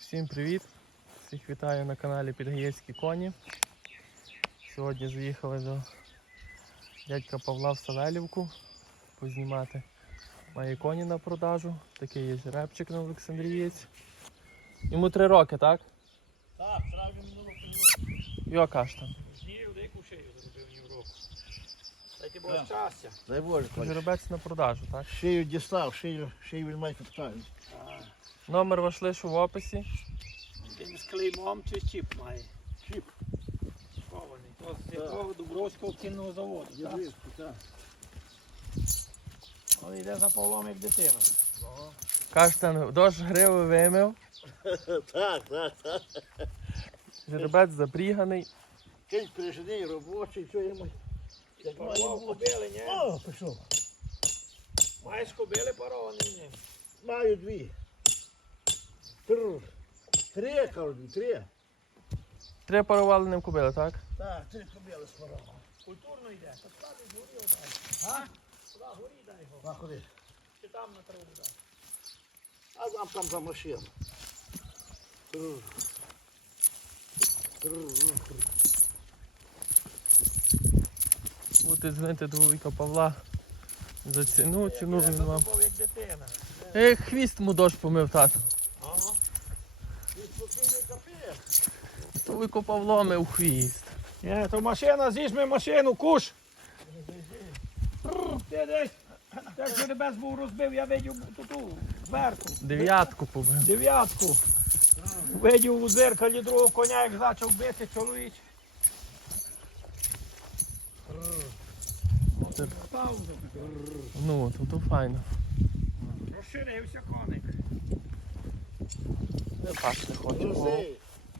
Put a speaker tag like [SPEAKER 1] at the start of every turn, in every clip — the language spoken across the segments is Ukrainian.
[SPEAKER 1] Всім привіт! Всіх вітаю на каналі Підгаєцькі коні. Сьогодні заїхали до дядька Павла в Савелівку познімати. Має коні на продажу. Такий є жеребчик на Олександрієць. Йому 3 роки, так?
[SPEAKER 2] Так, сразу минуло.
[SPEAKER 1] Йо каштан.
[SPEAKER 2] Знірів деяку шию зробив ні в року. Дайте Боже щастя.
[SPEAKER 3] Дай Боже, Коля.
[SPEAKER 1] Жеребець на продажу, так?
[SPEAKER 3] Шию дістав, шию він має підставити.
[SPEAKER 1] Номер ваш лише в описі.
[SPEAKER 2] Він з клеймом чи чіп має?
[SPEAKER 3] Чіп.
[SPEAKER 2] Чіпований. То з якого Дубровського кінного заводу. Так?
[SPEAKER 3] Так.
[SPEAKER 2] Он йде за Павлом як дитина.
[SPEAKER 1] Каштан дощ гриви вимив.
[SPEAKER 3] Так.
[SPEAKER 1] Жеребець запріганий.
[SPEAKER 3] Кінь прижений, робочий, що йому. Як має
[SPEAKER 2] Парував
[SPEAKER 3] бути.
[SPEAKER 2] кобили, ні?
[SPEAKER 3] О, пішов.
[SPEAKER 2] Маєш кобили паровані, ні?
[SPEAKER 3] Маю 2. 3, кажу, 3.
[SPEAKER 1] 3 парували ним кобили, так?
[SPEAKER 3] Так, 3 кобили спорав.
[SPEAKER 2] Культурно йде. Та склади згорі дай. А? Туди горі дай його.
[SPEAKER 3] На куди?
[SPEAKER 2] Чи там на траву дай.
[SPEAKER 3] А там за машину.
[SPEAKER 1] Будете дзвонити до Вуйка Павла за ціну він вам.
[SPEAKER 2] Задобав як дитина.
[SPEAKER 1] Хвіст му дощ помив, тато.
[SPEAKER 2] Ага.
[SPEAKER 3] Він спокійний капець.
[SPEAKER 1] То Вуйко Павло мив хвіст.
[SPEAKER 2] Ні, то машина, з'їжджми машину, куш! Ти десь, як жеребець був розбив, я видів ту дверку.
[SPEAKER 1] 9 побив.
[SPEAKER 2] 9-ку. Видів у дзеркалі другого коня, як почав бити чоловіч. Паузу.
[SPEAKER 1] Ну, то файно.
[SPEAKER 2] Розширився коник.
[SPEAKER 1] Не пас не хоче.
[SPEAKER 3] Друзі.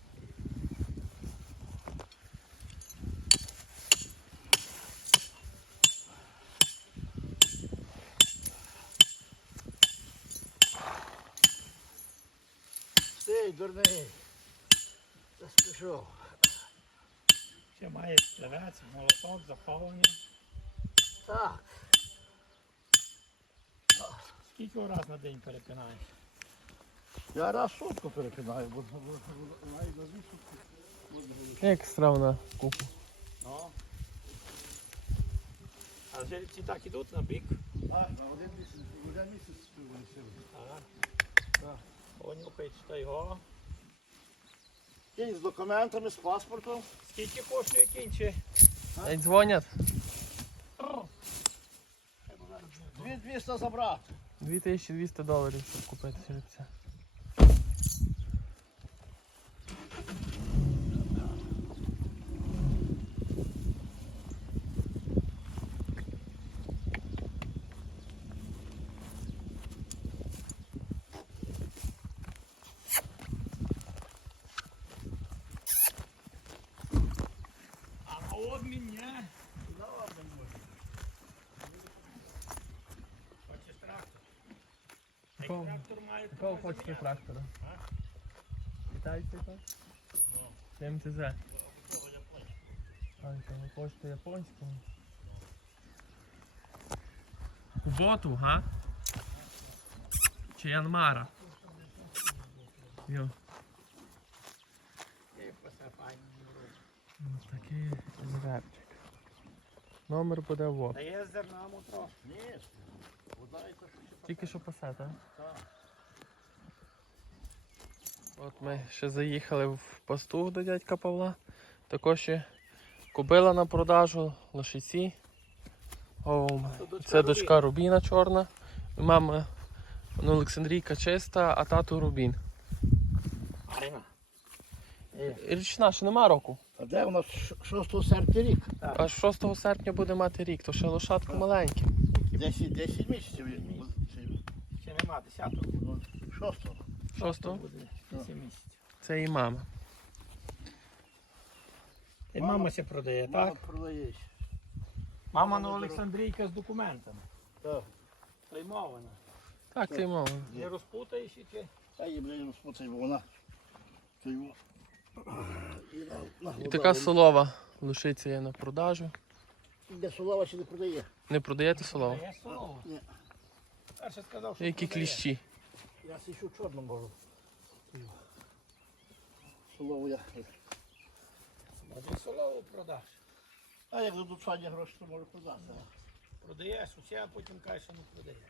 [SPEAKER 3] Стій, дурний. Заспішов.
[SPEAKER 2] Ще має плевець, молоток, запалення.
[SPEAKER 3] Так.
[SPEAKER 2] Скільки раз на день перепинаєш?
[SPEAKER 3] Я раз в сутку перепинаю, бо навіть на 2 сутки.
[SPEAKER 1] Як страв на купу.
[SPEAKER 2] Ну. А жеребці так ідуть на бік.
[SPEAKER 3] А, на 1 місяць, вже місяць висили.
[SPEAKER 2] Ага.
[SPEAKER 3] Так.
[SPEAKER 2] Понюхай, читай його.
[SPEAKER 3] Кінь з документами, з паспортом.
[SPEAKER 2] Скільки коштує кінче?
[SPEAKER 1] Ей, дзвонять.
[SPEAKER 3] 2200 забрати.
[SPEAKER 1] $2200, щоб купити жеребця.
[SPEAKER 2] А на обмін, ні? Хочеш трактор?
[SPEAKER 1] Кого?
[SPEAKER 2] Трактор має
[SPEAKER 1] Кого
[SPEAKER 2] такого
[SPEAKER 1] хочете
[SPEAKER 2] заміняти.
[SPEAKER 1] трактора? Китайці так? МТЗ. А, то ви хочете японського? Куботу, га? Чи Янмара? Йо. Ось такий жеребчик. Номер буде в описі.
[SPEAKER 2] Та є зерна мотро.
[SPEAKER 3] Ні, вода і то, що
[SPEAKER 1] Тільки що пасе, так?
[SPEAKER 3] Так.
[SPEAKER 1] От ми ще заїхали в пастух до дядька Павла. Також ще кобила на продажу, лошиці. О, це дочка Рубіна чорна. Мама Олександрійка чиста, а тату Рубін.
[SPEAKER 2] Арина.
[SPEAKER 1] Річна, ще нема року.
[SPEAKER 3] А де у нас 6 серпня рік?
[SPEAKER 1] Аж 6 серпня буде мати рік, то ще лошадку маленьке.
[SPEAKER 3] 10 місяців.
[SPEAKER 2] Ще нема, 10-го.
[SPEAKER 3] 6.
[SPEAKER 1] 6
[SPEAKER 2] Буде 8 місяців.
[SPEAKER 1] це і мама.
[SPEAKER 2] І мама ще продає, так?
[SPEAKER 3] Продаєш.
[SPEAKER 2] Мама на Олександрійка з документами.
[SPEAKER 3] Так.
[SPEAKER 2] Клеймована.
[SPEAKER 1] Так, це і мама.
[SPEAKER 2] Не розпутаєш і чи?
[SPEAKER 3] Та її, блядь, розпутай, бо вона. То його.
[SPEAKER 1] І така солова лошиця є на продажу.
[SPEAKER 3] Де солова ще не продає.
[SPEAKER 1] Не продаєте солову?
[SPEAKER 2] Є слово.
[SPEAKER 3] Ні.
[SPEAKER 2] Перше сказав, що
[SPEAKER 1] Які
[SPEAKER 2] продає.
[SPEAKER 1] кліщі.
[SPEAKER 3] Я сішу чорну можу. солову я.
[SPEAKER 2] Може солову продаш.
[SPEAKER 3] А як дадуть файні гроші, то можу продати.
[SPEAKER 2] Продаєш усе, а потім кажеш, що не продаєш.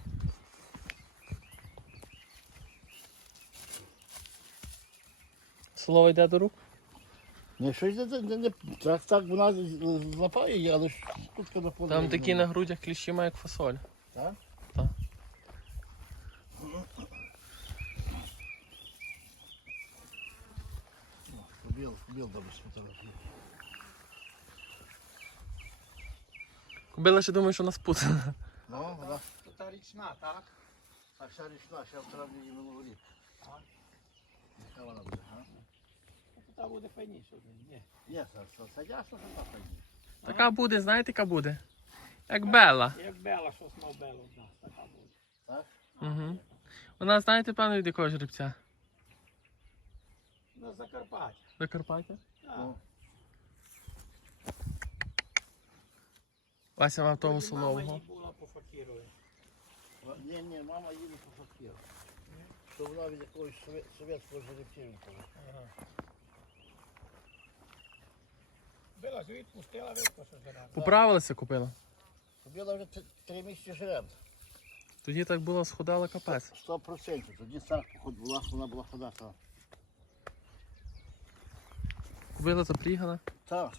[SPEAKER 1] Слово йде до рук.
[SPEAKER 3] Не, щось так вона злапає її, але ж кутка на полі.
[SPEAKER 1] Там такі на грудях кліщі має, як фасоль.
[SPEAKER 3] Так?
[SPEAKER 1] Так.
[SPEAKER 3] Кубіл добре сфотографує.
[SPEAKER 1] Кобила ще думає, що нас путана.
[SPEAKER 3] Ну, вона.
[SPEAKER 2] То та річна, так?
[SPEAKER 3] А ще річна, ще в травні її минулого літа.
[SPEAKER 2] Так.
[SPEAKER 3] Яка вона буде, а?
[SPEAKER 2] Та буде файніше. Ні.
[SPEAKER 3] Ні, це ясно, що так файні.
[SPEAKER 1] Така буде, знаєте, яка буде? Як Бела.
[SPEAKER 2] Як Бела, щось мав Белу в нас, така буде.
[SPEAKER 3] Так?
[SPEAKER 1] Угу. Вона, знаєте, певно, від якого жеребця?
[SPEAKER 2] На Закарпаття.
[SPEAKER 1] Закарпаття?
[SPEAKER 2] Так.
[SPEAKER 3] Ну.
[SPEAKER 1] Вася мав того
[SPEAKER 2] Тоді мама
[SPEAKER 1] солового.
[SPEAKER 2] їй була по Факірові.
[SPEAKER 3] Ні, мама їде по фактиру. Що вона від якогось совєтського жеребцівника.
[SPEAKER 2] Ага. Бела ж відпустила, видно, що жара.
[SPEAKER 1] Поправилася купила.
[SPEAKER 3] Кубіла вже 3 місяці жереб.
[SPEAKER 1] Тоді так було, сходила капець.
[SPEAKER 3] 100%. Тоді царка хоч була, вона була ходата.
[SPEAKER 1] Купила запрігана.
[SPEAKER 3] Так.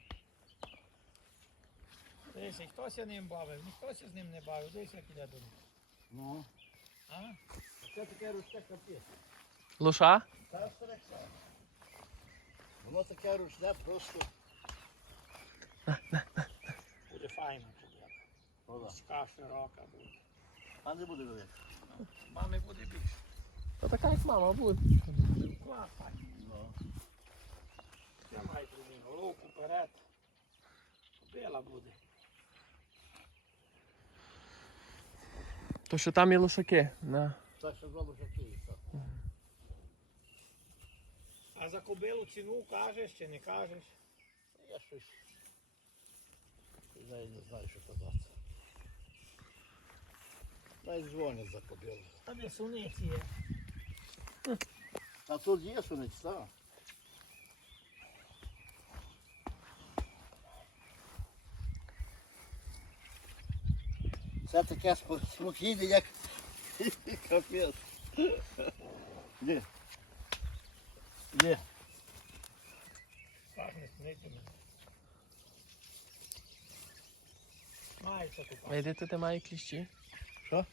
[SPEAKER 2] Дивися, і хтось ним бавив, ніхто з ним не бавив, дивися, як іде до них.
[SPEAKER 3] Ну.
[SPEAKER 2] А?
[SPEAKER 3] Це таке ручне капець.
[SPEAKER 1] Лоша?
[SPEAKER 3] Та все як це. Воно таке ручне просто.
[SPEAKER 2] Буде файна кубла.
[SPEAKER 3] Вода.
[SPEAKER 2] Шка широка буде.
[SPEAKER 3] А не буде велика.
[SPEAKER 2] Мами буде більше.
[SPEAKER 1] Та така як мама буде.
[SPEAKER 2] Клас файна.
[SPEAKER 3] Ну.
[SPEAKER 2] Тримай другу, руку вперед. Бела буде.
[SPEAKER 1] То що там є лошаки. На.
[SPEAKER 3] Так що знову вже Київ. Так.
[SPEAKER 2] А за кобилу ціну кажеш чи не кажеш?
[SPEAKER 3] Я щось. Не знаю, що казати. Навіть дзвонять за кобилу.
[SPEAKER 2] А де суниці є?
[SPEAKER 3] А тут є суниць, так? Це таке спокійне, як капець. Де? Де?
[SPEAKER 2] Так, не снити мене. Мається тут.
[SPEAKER 1] А йди ти має кліщі.
[SPEAKER 3] Що?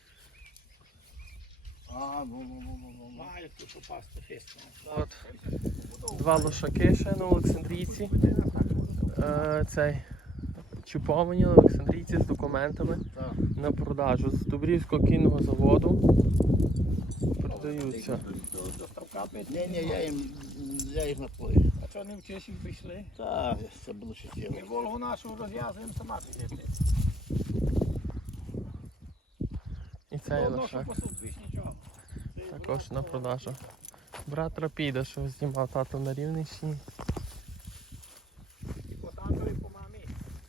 [SPEAKER 3] А, ну.
[SPEAKER 2] Мають тут упасти фест.
[SPEAKER 1] От. Два лошаки ще на Олександрійці. Цей. Чіповані на Олександрійці з документами
[SPEAKER 3] Так.
[SPEAKER 1] на продажу. З Дубрівського кінного заводу продаються.
[SPEAKER 2] До ставка пити.
[SPEAKER 3] Ні, я їх напою.
[SPEAKER 2] А що не вчиш їх пішли?
[SPEAKER 3] Так, це було ще
[SPEAKER 2] Ми
[SPEAKER 3] тіло.
[SPEAKER 2] Волгу нашу розв'язуємо, сама піде.
[SPEAKER 1] І цей лошак
[SPEAKER 2] більш нічого.
[SPEAKER 1] також на продажу. Брат Рапіда, що знімав тато на Рівненщині.
[SPEAKER 2] І по тату, і по мамі.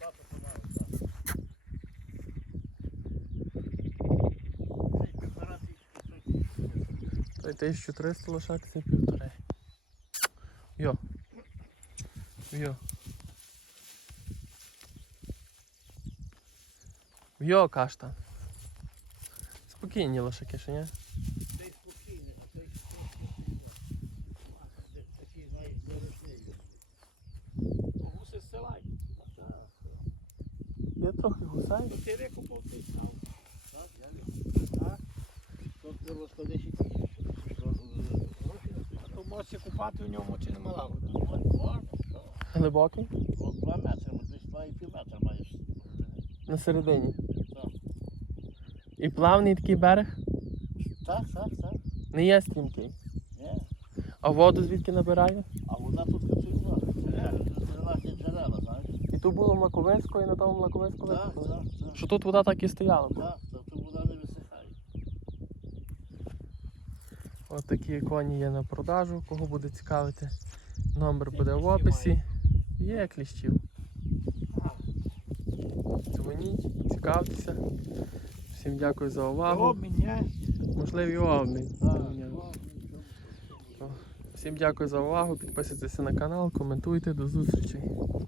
[SPEAKER 1] Той 1300 лошак, це 1,5. Йо. Йо. Йо, кашта. Спокійні лошаки, що ні?
[SPEAKER 3] Цей спокійний, а цей такий, знаєш, зручний.
[SPEAKER 2] Гуси з села.
[SPEAKER 1] Я трохи гусай.
[SPEAKER 2] То ти викупав цей став.
[SPEAKER 3] Так, я люблю. Так? Тут було 110 тисяч.
[SPEAKER 2] А то можеш купати в ньому чи не мала вода.
[SPEAKER 1] Глибокий.
[SPEAKER 3] 2 метри, десь 2,5 метра маєш.
[SPEAKER 1] На середині.
[SPEAKER 3] Так.
[SPEAKER 1] І плавний такий берег.
[SPEAKER 3] Так.
[SPEAKER 1] Не є стрімкий.
[SPEAKER 3] Ні.
[SPEAKER 1] А воду звідки набирає?
[SPEAKER 3] А вода тут кацювала. Це джерела, знаєш.
[SPEAKER 1] І тут було Маковецько, і на тому Маковецьку
[SPEAKER 3] Так.
[SPEAKER 1] що тут вода так і стояла.
[SPEAKER 3] Так, тут вода не висихає.
[SPEAKER 1] Ось такі коні є на продажу, кого буде цікавити. Номер буде в описі. Є кліщів. Дзвоніть, цікавтеся. Всім дякую за увагу.
[SPEAKER 2] Обмін, ні?
[SPEAKER 1] Можливий обмін.
[SPEAKER 3] Так.
[SPEAKER 1] То Всім дякую за увагу, підписуйтесь на канал, коментуйте, до зустрічі.